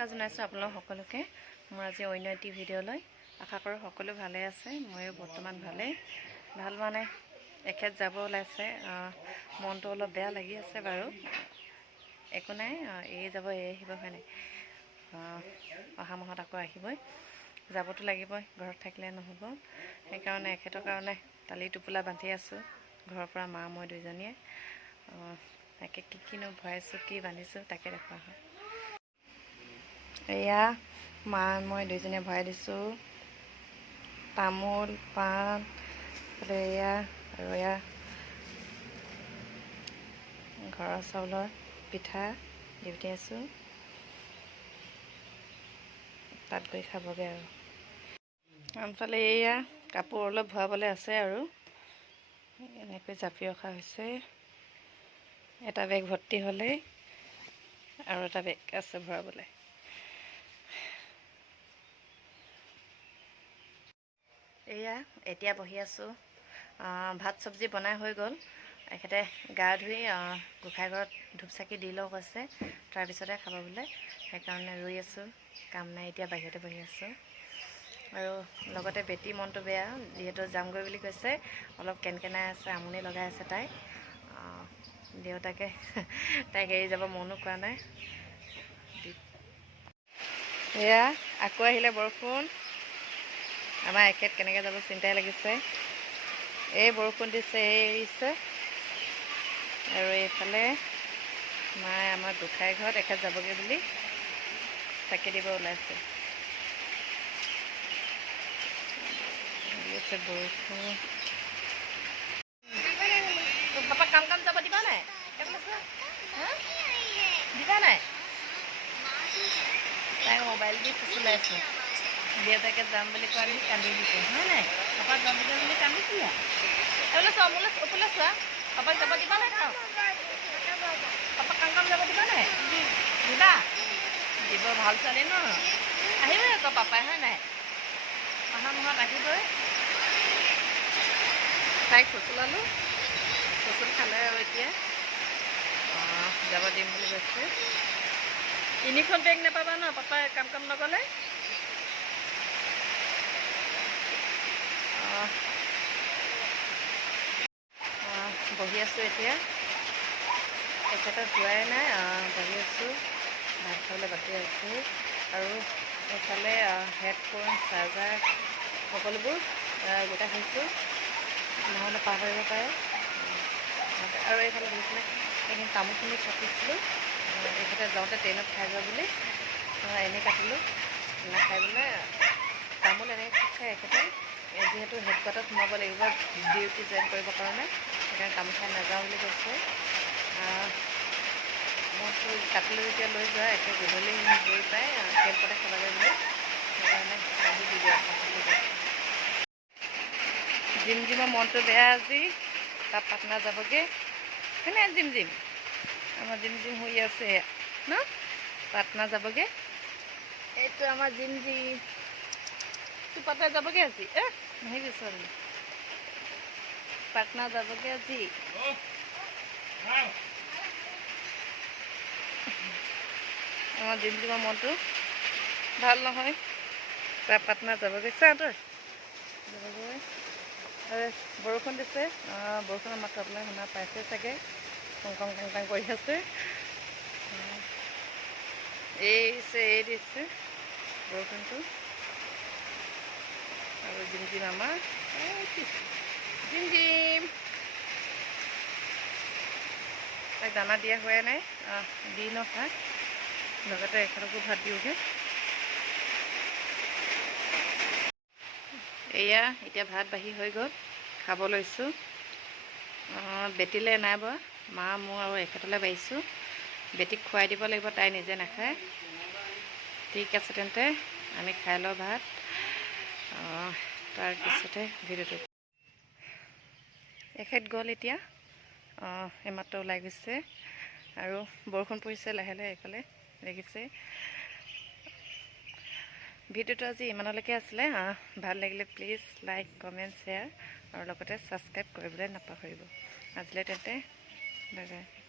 নমস্কাৰ জনাইছোঁ আপোনালোক সকলোকে মোৰ আজি অন্য এটি ভিডিঅ'লৈ আশা কৰোঁ সকলো ভালে আছে ময়ো বৰ্তমান ভাল মানে এখেত যাব ওলাইছে মনটো অলপ বেয়া লাগি আছে বাৰু একো নাই এই যাব এই আহিব হয় নাই অহা মাহত আকৌ আহিবই যাবতো লাগিবই ঘৰত থাকিলে নহ'ব সেইকাৰণে এখেতৰ কাৰণে তালি টোপোলা বান্ধি আছোঁ ঘৰৰ পৰা মা মই দুইজনীয়ে তাকে কিনো ভৰাইছোঁ কি বান্ধিছোঁ তাকে দেখা হয় এয়া মা মই দুইজনীয়ে ভৰাই দিছোঁ তামোল পাণ এয়া আৰু এয়া ঘৰৰ চাউলৰ পিঠা দি পঠিয়াইছোঁ তাত গৈ খাবগৈ আৰু আনফালে এয়া কাপোৰ অলপ ভৰাবলৈ আছে আৰু এনেকৈ জাপি ৰখা হৈছে এটা বেগ ভৰ্তি হ'লেই আৰু এটা বেগ আছে ভৰাবলৈ এয়া এতিয়া বহি আছোঁ ভাত চব্জি বনাই হৈ গ'ল এখেতে গা ধুই গোঁসাই ঘৰত ধূপ চাকি দি লওঁ কৈছে তাৰপিছতে খাব বোলে সেইকাৰণে ৰৈ আছোঁ কাম নাই এতিয়া বাহিৰতে বহি আছোঁ আৰু লগতে বেটী মনটো বেয়া যিহেতু যামগৈ বুলি কৈছে অলপ কেনকেনাই আছে আমনি লগাই আছে তাই দেউতাকে তাইক এৰি যাব মনো কৰা নাই এয়া আকৌ আহিলে বৰষুণ আমাৰ এখেত কেনেকৈ যাব চিন্তাই লাগিছে এই বৰষুণ দিছে এই এৰিছে আৰু এইফালে মায়ে আমাৰ গোঁসাই ঘৰত এখেত যাবগৈ বুলি চাকি দিব ওলাইছে বৰষুণ পাপা কাম যাব দিবা নাই দিবা নাই তাই মোবাইল দি ফুচুলাইছে দেউতাকে যাম বুলি কোৱা দেখি কান্দি দিছে হয় নাই পাপাক যাব দিব বুলি কান্দিছিলে এইবোলে চোৱা ওপৰলৈ চোৱা পাপাক যাব দিবা নাই খাওঁ পাপাক কাম যাব দিবা নাই দিবা দিব ভাল ছোৱালী ন আহিবই আকৌ পাপাই হয় নাই অহা মাহত আহিবই তাইক ফুচুলালোঁ ফুচুল খালে আৰু এতিয়া যাব দিম বুলি কৈছে তিনিখন বেগ নাপাবা ন পাপাই কাম নগ'লে বহি আছোঁ এতিয়া এখেতক যোৱাই নাই বহি আছোঁ ভাত খাবলৈ বাকী আছোঁ আৰু এইফালে হেডফোন চাৰ্জাৰ সকলোবোৰ গোটাই থৈছোঁ নহ'লে পাহৰিব পাৰে আৰু এইফালে দেখিছিলে এইখিনি তামোলখিনি কাটিছিলোঁ এইফালে যাওঁতে ট্ৰেইনত খাই যোৱা বুলি এনেই কাটিলোঁ নাখাই বোলে তামোল এনেকৈ খাই এখেতে যিহেতু হেডকোৱাৰ্টাৰত সোমাব লাগিব ডিউটি জইন কৰিবৰ কাৰণে সেইকাৰণে তামোল খাই নাযাওঁ বুলি কৈছে মইতো কাটিলোঁ যেতিয়া লৈ যোৱা একে গধূলি গৈ পাই কেম্পতে খাবাগৈ বুলি সেইকাৰণে আহি দি দিয়া জিমৰ মনটো বেয়া আজি তাত পাটনা যাবগৈ হয়নে জিম আমাৰ জিম হৈ আছে ন পাটনা যাবগৈ এইটো আমাৰ জিম তোৰ পাটনা যাবগৈ আজি নাহিবি ছোৱালী পাটনা যাবগৈ আজি আমাৰ জিমৰ মনটো ভাল নহয় তাৰ পাটনা যাবগৈ চা তই যাবগৈ বৰষুণ দিছে বৰষুণৰ মাত্ৰ আপোনালোকে শুনা পাইছে চাগে কং কৰি আছে এই দিছে বৰষুণটো আৰু জিম আমাৰ জিম তাক দানা দিয়া হোৱাই নাই দি নখায় লগতে এখনকো ভাত দিওঁগৈ এয়া এতিয়া ভাত বাঢ়ি হৈ গ'ল খাব লৈছোঁ বেটীলৈ নাই বাৰু মা মোৰ আৰু এখেতলৈ বাঢ়িছোঁ বেটীক খুৱাই দিব লাগিব তাই নিজে নাখায় ঠিক আছে তেন্তে আমি খাই লওঁ ভাত তাৰপিছতে ভিডিঅ'টো এখেত গ'ল এতিয়া এইমাত্ৰ ওলাই গৈছে আৰু বৰষুণ পৰিছে লাহে এইফালে দেখিছে ভিডিঅ'টো আজি ইমানলৈকে আছিলে ভাল লাগিলে প্লিজ লাইক কমেণ্ট শ্বেয়াৰ আৰু লগতে ছাবস্ক্ৰাইব কৰিবলৈ নাপাহৰিব আজিলৈ তেন্তে বাই বাই